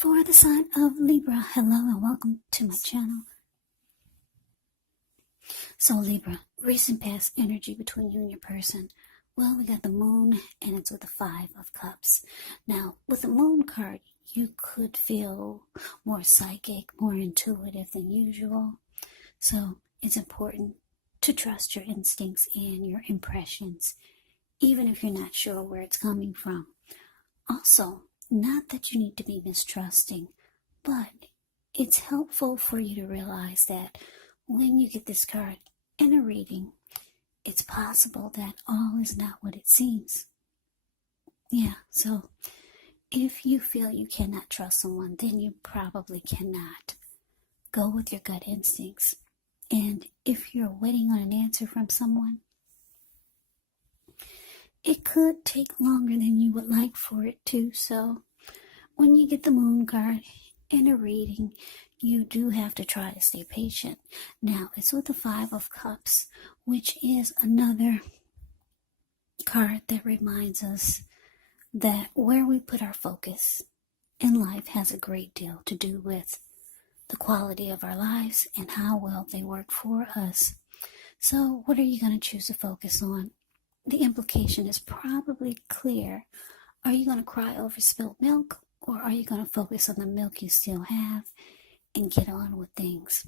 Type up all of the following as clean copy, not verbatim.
For the sign of Libra, hello and welcome to my channel. So Libra, recent past energy between you and your person. Well, we got the moon and it's with the 5 of cups. Now, with the moon card, you could feel more psychic, more intuitive than usual. So it's important to trust your instincts and your impressions, even if you're not sure where it's coming from. Also, not that you need to be mistrusting, but it's helpful for you to realize that when you get this card in a reading, it's possible that all is not what it seems. Yeah, so if you feel you cannot trust someone, then you probably cannot. Go with your gut instincts. And if you're waiting on an answer from someone, it could take longer than you would like for it to. So when you get the moon card in a reading, you do have to try to stay patient. Now, it's with the 5 of cups, which is another card that reminds us that where we put our focus in life has a great deal to do with the quality of our lives and how well they work for us. So what are you going to choose to focus on? The implication is probably clear. Are you going to cry over spilled milk, or are you going to focus on the milk you still have and get on with things?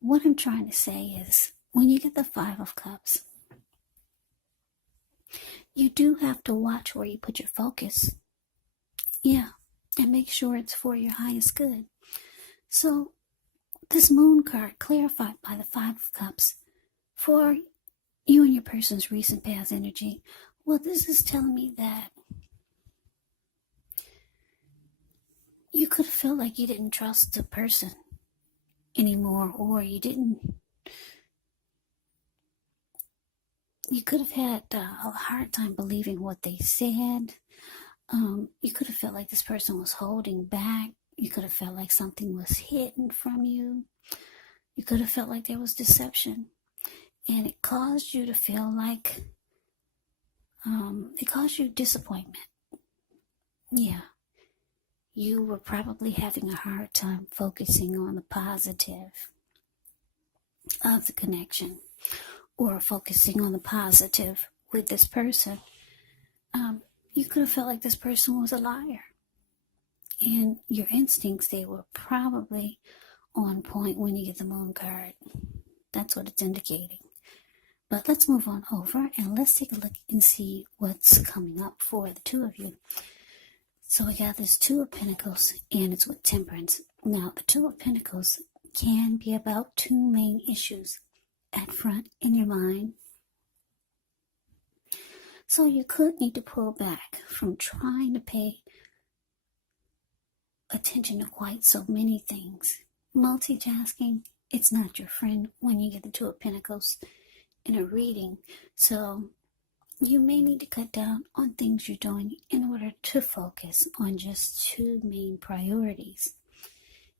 What I'm trying to say is, when you get the 5 of cups, you do have to watch where you put your focus. Yeah, and make sure it's for your highest good. So, this moon card clarified by the 5 of cups for you and your person's recent past energy. Well, this is telling me that you could feel like you didn't trust the person anymore, or you could have had a hard time believing what they said. You could have felt like this person was holding back. You could have felt like something was hidden from you. You could have felt like there was deception. And it caused you to feel like, it caused you disappointment. Yeah. You were probably having a hard time focusing on the positive of the connection, or focusing on the positive with this person. You could have felt like this person was a liar. And your instincts, they were probably on point when you get the moon card. That's what it's indicating. But let's move on over and let's take a look and see what's coming up for the two of you. So we got this 2 of Pentacles, and it's with Temperance. Now, the 2 of Pentacles can be about 2 main issues at front in your mind. So you could need to pull back from trying to pay attention to quite so many things. Multitasking, it's not your friend when you get the 2 of Pentacles in a reading. So you may need to cut down on things you're doing in order to focus on just 2 main priorities.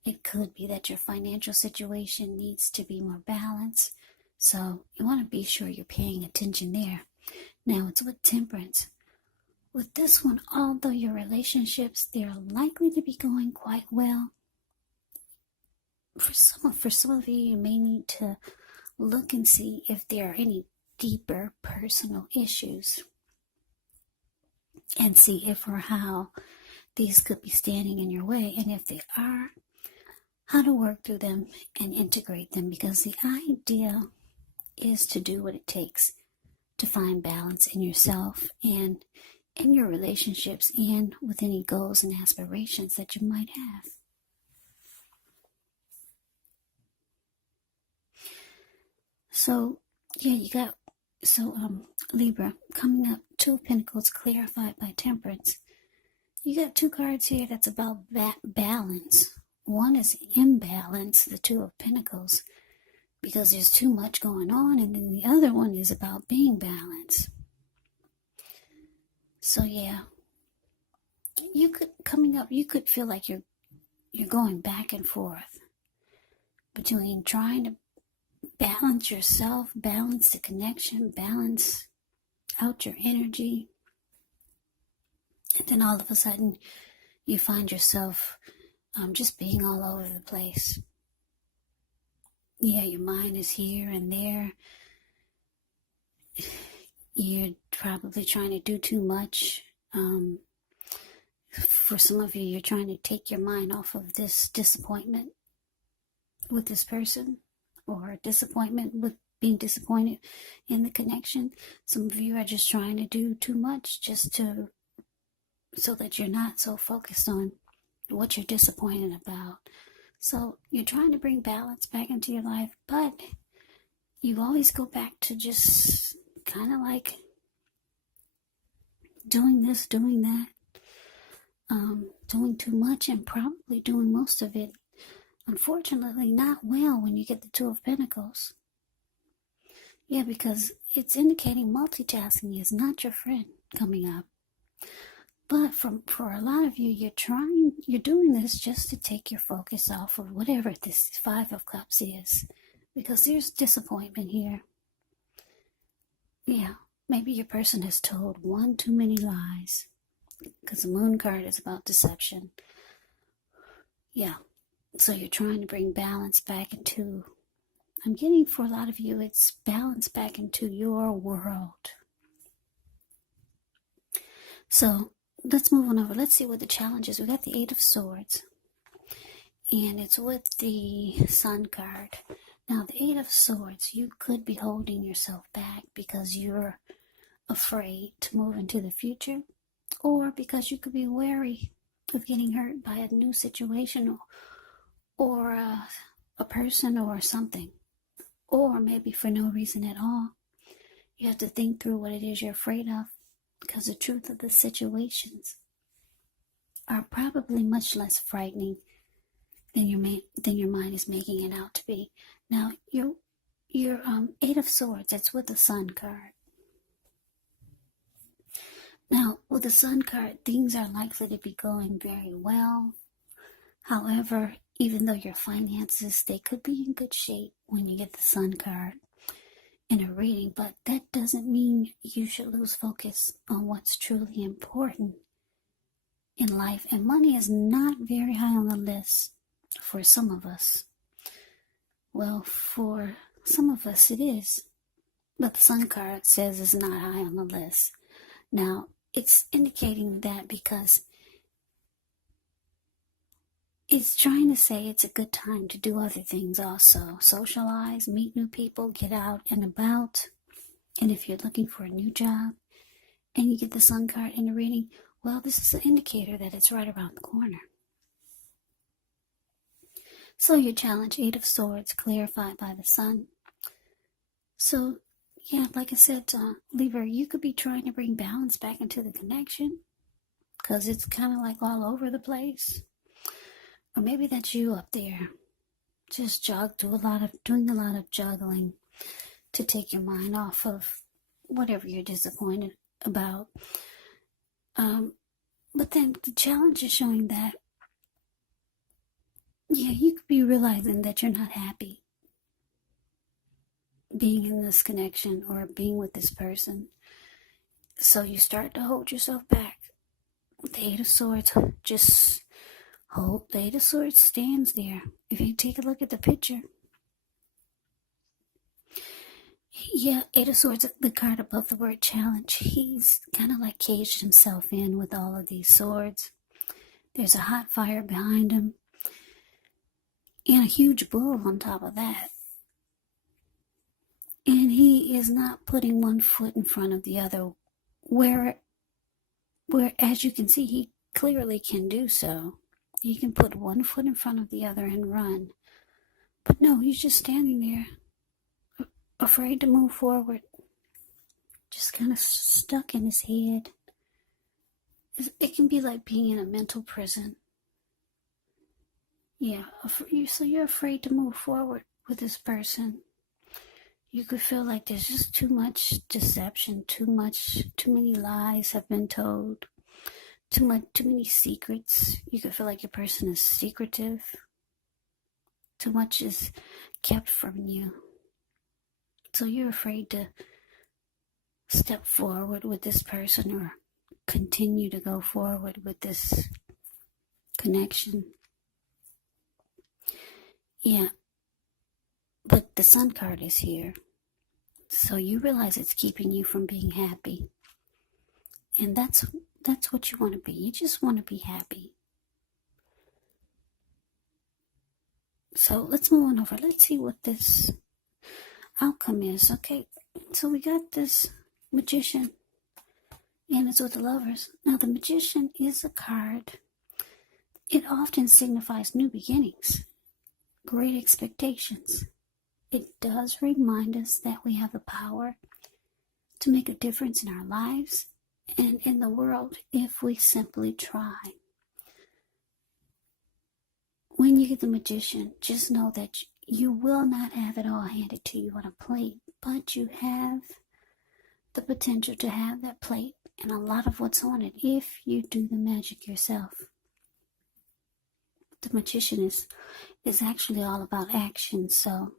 It could be that your financial situation needs to be more balanced, so you want to be sure you're paying attention there. Now, it's with Temperance. With this one, although your relationships, they're likely to be going quite well, for some of you, you may need to look and see if there are any deeper personal issues, and see if or how these could be standing in your way, and if they are, how to work through them and integrate them, because the idea is to do what it takes to find balance in yourself and in your relationships and with any goals and aspirations that you might have. So, yeah, you got, Libra, coming up, 2 of Pentacles clarified by Temperance. You got 2 cards here that's about balance. One is imbalance, the 2 of Pentacles, because there's too much going on, and then the other one is about being balanced. So yeah, you could feel like you're going back and forth between trying to balance yourself, balance the connection, balance out your energy, and then all of a sudden you find yourself just being all over the place. Yeah, your mind is here and there. You're probably trying to do too much. For some of you, you're trying to take your mind off of this disappointment with this person, or disappointment with being disappointed in the connection. Some of you are just trying to do too much so that you're not so focused on what you're disappointed about. So you're trying to bring balance back into your life, but you always go back to just kind of like doing this, doing that, doing too much, and probably doing most of it, unfortunately, not well when you get the Two of Pentacles. Yeah, because it's indicating multitasking is not your friend coming up. But for a lot of you, you're doing this just to take your focus off of whatever this Five of Cups is, because there's disappointment here. Yeah, maybe your person has told one too many lies, because the Moon card is about deception. Yeah, so you're trying to bring balance back into, I'm getting for a lot of you, it's balance back into your world. So let's move on over. Let's see what the challenge is. We got the Eight of Swords, and it's with the Sun card. Now, the Eight of Swords, you could be holding yourself back because you're afraid to move into the future, or because you could be wary of getting hurt by a new situation, or a person or something, or maybe for no reason at all. You have to think through what it is you're afraid of, because the truth of the situations are probably much less frightening than your mind is making it out to be. Now, your Eight of Swords, that's with the Sun card. Now, with the Sun card, things are likely to be going very well. However, even though your finances, they could be in good shape when you get the Sun card in a reading, but that doesn't mean you should lose focus on what's truly important in life. And money is not very high on the list for some of us. Well, for some of us it is, but the Sun card says it's not high on the list. Now, it's indicating that because it's trying to say it's a good time to do other things also. Socialize, meet new people, get out and about. And if you're looking for a new job and you get the Sun card in a reading, well, this is an indicator that it's right around the corner. So your challenge, Eight of Swords, clarified by the Sun. So, yeah, like I said, Libra, you could be trying to bring balance back into the connection, because it's kind of like all over the place. Or maybe that's you up there, just doing a lot of juggling to take your mind off of whatever you're disappointed about. But then the challenge is showing that, yeah, you could be realizing that you're not happy being in this connection or being with this person. So you start to hold yourself back. The Eight of Swords, just hold. The Eight of Swords stands there. If you take a look at the picture, yeah, Eight of Swords, the card above the word challenge, he's kind of like caged himself in with all of these swords. There's a hot fire behind him, and a huge bull on top of that. And he is not putting one foot in front of the other, where as you can see, he clearly can do so. He can put one foot in front of the other and run. But no, he's just standing there, afraid to move forward, just kind of stuck in his head. It can be like being in a mental prison. Yeah, so you're afraid to move forward with this person. You could feel like there's just too much deception, too many lies have been told, too many secrets. You could feel like your person is secretive. Too much is kept from you. So you're afraid to step forward with this person or continue to go forward with this connection. Yeah, but the Sun card is here. So you realize it's keeping you from being happy. And that's what you want to be. You just want to be happy. So let's move on over. Let's see what this outcome is. Okay, so we got this Magician, and it's with the Lovers. Now the Magician is a card. It often signifies new beginnings, great expectations. It does remind us that we have the power to make a difference in our lives and in the world if we simply try. When you get the Magician, just know that you will not have it all handed to you on a plate, but you have the potential to have that plate and a lot of what's on it if you do the magic yourself. The Magician is actually all about action, so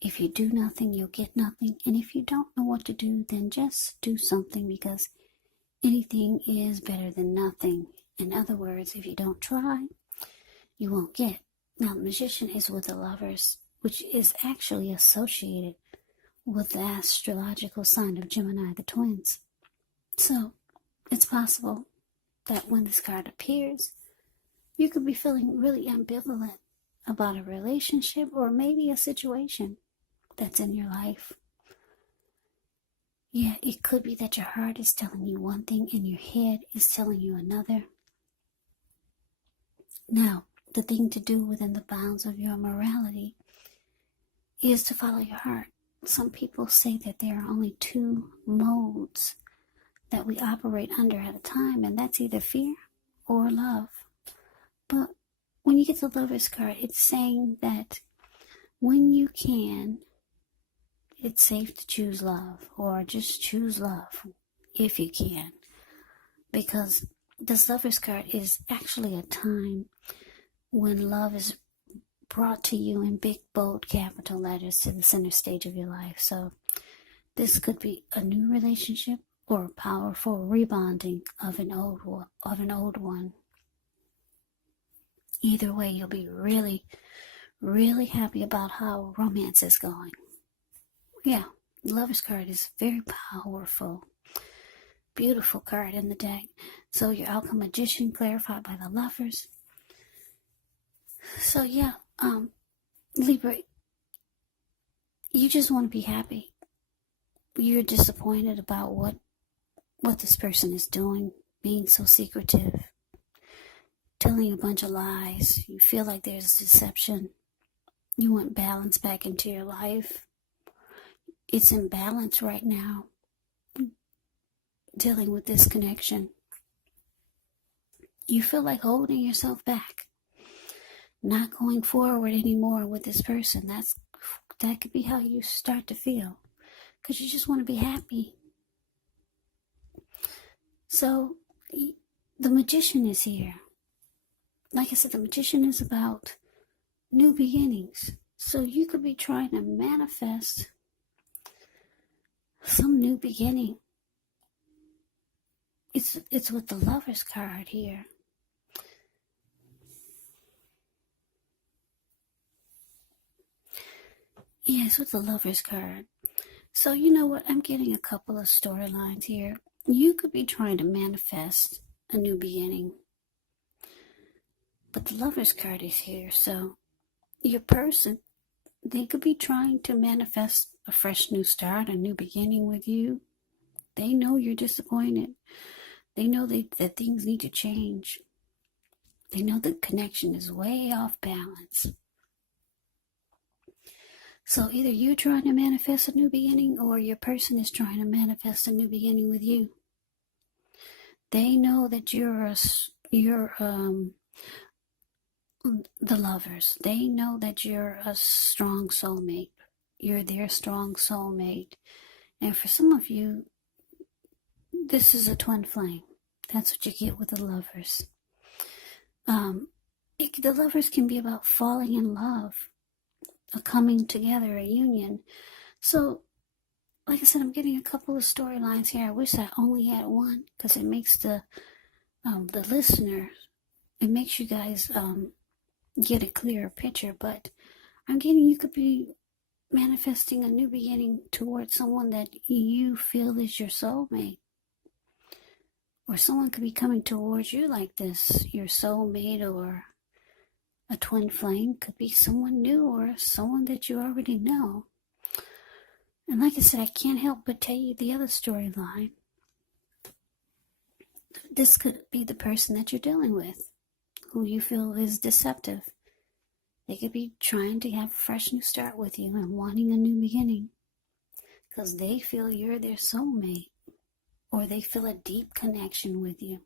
if you do nothing, you'll get nothing, and if you don't know what to do, then just do something, because anything is better than nothing. In other words, if you don't try, you won't get. Now, the Magician is with the Lovers, which is actually associated with the astrological sign of Gemini, the twins. So, it's possible that when this card appears, you could be feeling really ambivalent about a relationship or maybe a situation that's in your life. Yeah, it could be that your heart is telling you one thing and your head is telling you another. Now, the thing to do within the bounds of your morality is to follow your heart. Some people say that there are only two modes that we operate under at a time, and that's either fear or love. But when you get the Lover's card, it's saying that when you can, it's safe to choose love, or just choose love if you can. Because this Lover's card is actually a time when love is brought to you in big, bold, capital letters to the center stage of your life. So this could be a new relationship or a powerful rebonding of an old one. Either way, you'll be really, really happy about how romance is going. Yeah, Lover's card is very powerful. Beautiful card in the deck. So your outcome, Magician, clarified by the Lovers. So yeah, Libra, you just want to be happy. You're disappointed about what this person is doing, being so secretive, telling you a bunch of lies. You feel like there's deception. You want balance back into your life. It's imbalance right now, dealing with this connection. You feel like holding yourself back, not going forward anymore with this person. That could be how you start to feel, because you just want to be happy. So the Magician is here. Like I said, the Magician is about new beginnings. So you could be trying to manifest some new beginning. It's with the Lover's card here. Yeah, it's with the Lover's card. So you know what? I'm getting a couple of storylines here. You could be trying to manifest a new beginning, but the Lover's card is here. So your person, they could be trying to manifest a fresh new start, a new beginning with you. They know you're disappointed. They know that things need to change. They know the connection is way off balance. So either you're trying to manifest a new beginning, or your person is trying to manifest a new beginning with you. They know that you're the Lovers. They know that you're a strong soulmate. You're their strong soulmate. And for some of you, this is a twin flame. That's what you get with the Lovers. The Lovers can be about falling in love, a coming together, a union. So, like I said, I'm getting a couple of storylines here. I wish I only had one, because it makes the listener, it makes you guys get a clearer picture. But I'm getting you could be manifesting a new beginning towards someone that you feel is your soulmate. Or someone could be coming towards you like this. Your soulmate or a twin flame could be someone new or someone that you already know. And like I said, I can't help but tell you the other storyline. This could be the person that you're dealing with, who you feel is deceptive. They could be trying to have a fresh new start with you and wanting a new beginning because they feel you're their soulmate, or they feel a deep connection with you.